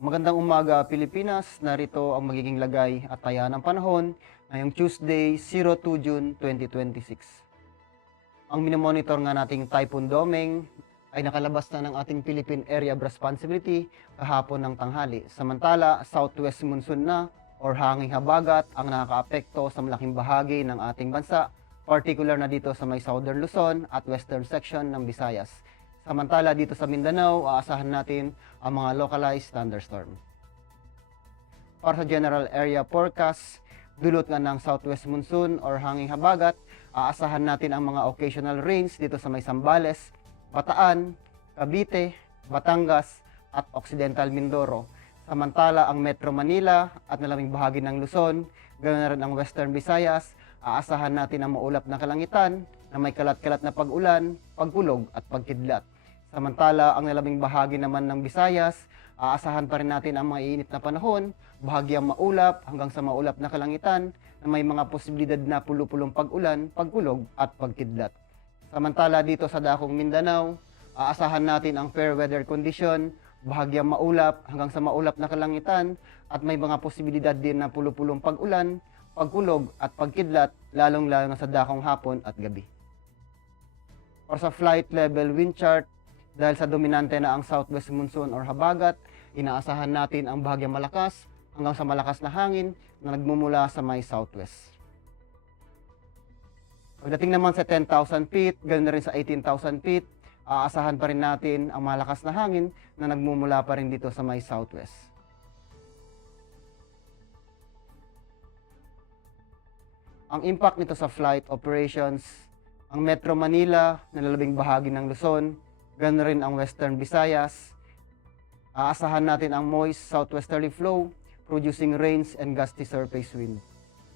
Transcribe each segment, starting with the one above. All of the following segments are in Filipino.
Magandang umaga, Pilipinas. Narito ang magiging lagay at taya ng panahon ngayong Tuesday, 02 June 2026. Ang minomonitor nga nating Typhoon Domeng ay nakalabas na ng ating Philippine Area of Responsibility kahapon ng tanghali. Samantala, southwest monsoon na or hanging habagat ang nakakaapekto sa malaking bahagi ng ating bansa, particular na dito sa may southern Luzon at western section ng Visayas. Samantala dito sa Mindanao, aasahan natin ang mga localized thunderstorm. Para sa general area forecast, dulot nga ng southwest monsoon or hanging habagat, aasahan natin ang mga occasional rains dito sa may Zambales, Bataan, Cavite, Batangas at Occidental Mindoro. Samantala ang Metro Manila at nalaming bahagi ng Luzon, ganoon na rin ang Western Visayas, aasahan natin ang maulap na kalangitan na may kalat-kalat na pag-ulan, pagkulog at pagkidlat. Samantala, ang nalaming bahagi naman ng Visayas, aasahan pa rin natin ang maiinit na panahon, bahagyang maulap hanggang sa maulap na kalangitan na may mga posibilidad na pulupulong pag-ulan, pagkulog at pagkidlat. Samantala dito sa dakong Mindanao, aasahan natin ang fair weather condition, bahagyang maulap hanggang sa maulap na kalangitan at may mga posibilidad din na pulupulong pag-ulan, pagkulog at pagkidlat lalong-lalo na sa dakong hapon at gabi. Para sa flight level wind chart, dahil sa dominante na ang southwest monsoon or habagat, inaasahan natin ang bahagyang malakas hanggang sa malakas na hangin na nagmumula sa may southwest. Pagdating naman sa 10,000 feet, ganoon na rin sa 18,000 feet, aasahan pa rin natin ang malakas na hangin na nagmumula pa rin dito sa may southwest. Ang impact nito sa flight operations, ang Metro Manila, nalalabing bahagi ng Luzon, ganoon rin ang Western Visayas. Aasahan natin ang moist southwesterly flow, producing rains and gusty surface wind.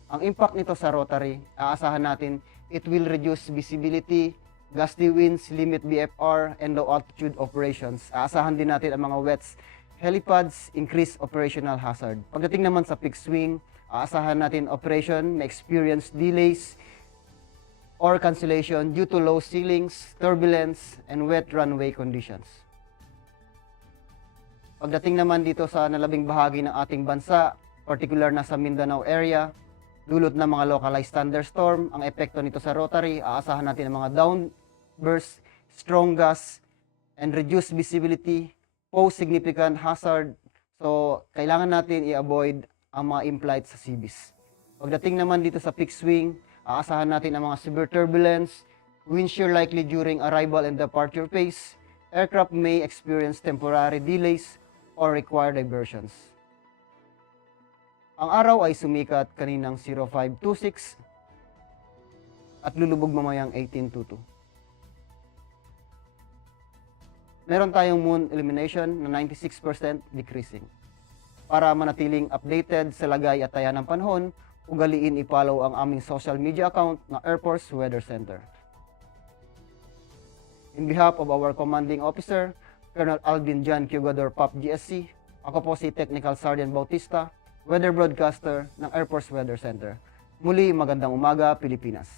Ang impact nito sa rotary, aasahan natin it will reduce visibility, gusty winds, limit BFR, and low altitude operations. Aasahan din natin ang mga wets, helipads, increase operational hazard. Pagdating naman sa fixed wing, aasahan natin operation may experience delays or cancellation due to low ceilings, turbulence, and wet runway conditions. Pagdating naman dito sa nalabing bahagi ng ating bansa, particular na sa Mindanao area, dulot ng mga localized thunderstorm, ang epekto nito sa rotary, aasahan natin ang mga downburst, strong gusts, and reduced visibility, pose significant hazard. So, kailangan natin i-avoid ang mga implied sa seabees. Pagdating naman dito sa fixed wing, aasahan natin ang mga severe turbulence, wind shear likely during arrival and departure phase, aircraft may experience temporary delays or require diversions. Ang araw ay sumikat kaninang 0526 at lulubog mamayang 1822. Meron tayong moon illumination na 96% decreasing. Para manatiling updated sa lagay at taya ng panahon, ugaliin i-follow ang aming social media account na Air Force Weather Center. In behalf of our commanding officer, Colonel Alvin John Cugador, POP GSC, ako po si Technical Sergeant Bautista, Weather Broadcaster ng Air Force Weather Center. Muli, magandang umaga, Pilipinas.